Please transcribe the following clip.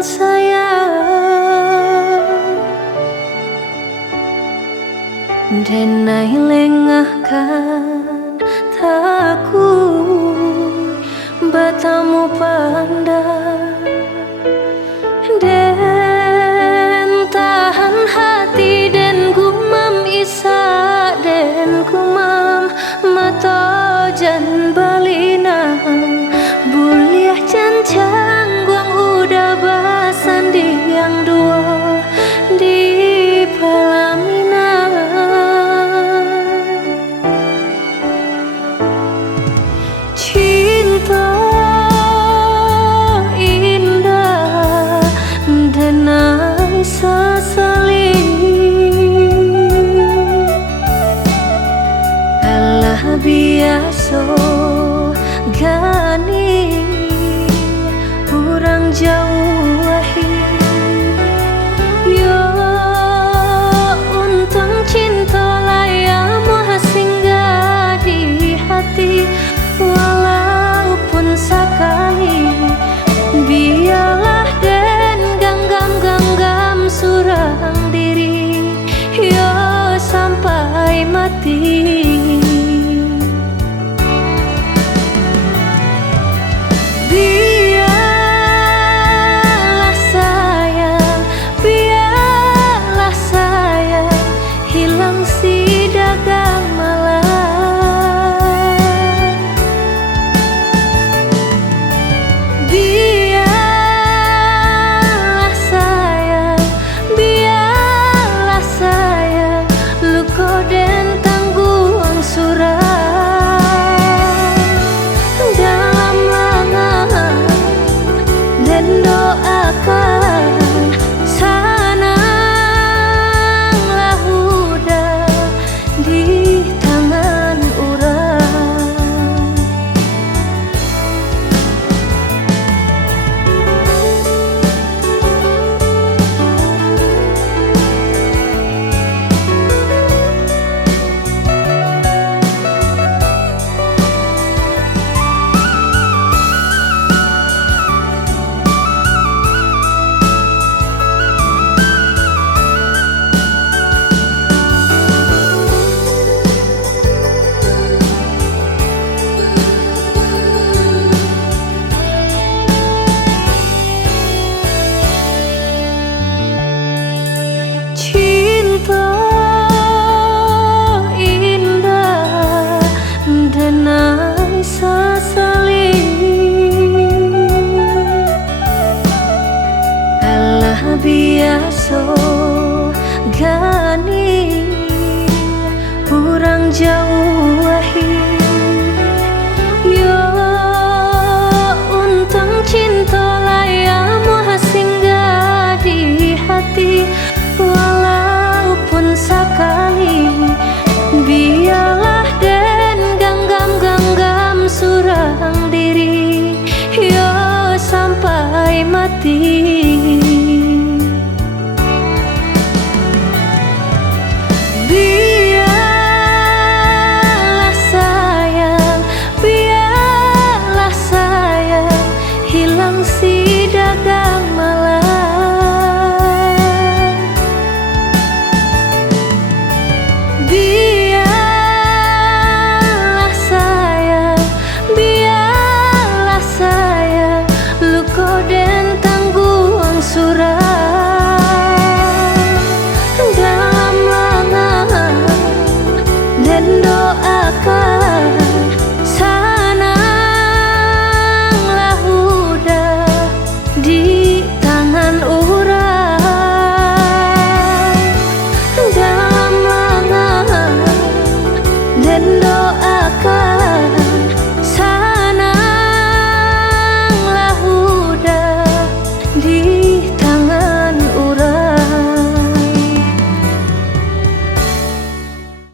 sayang denai lengahkan takut batamu pandang den tahan hati den gumam isa den kumam mata jan balina buliah cancang guang udah basan di yang dua di Palamina cinta indah denai sesali alah biasa gani urang jauh yo untung cinta layamu singgah di hati walaupun sekali biarlah den genggam surang diri yo sampai mati. Biarlah sayang hilang si dagang malam. Biarlah sayang luko den tanggung surang dalam lengan dan doakan sananglah udah di tangan urang. Cinta indah denai sesali alah biasa gani urang jauh yo untung cinta layamu singgah di hati walaupun sekali biarlah den genggam surang diri yo sampai mati.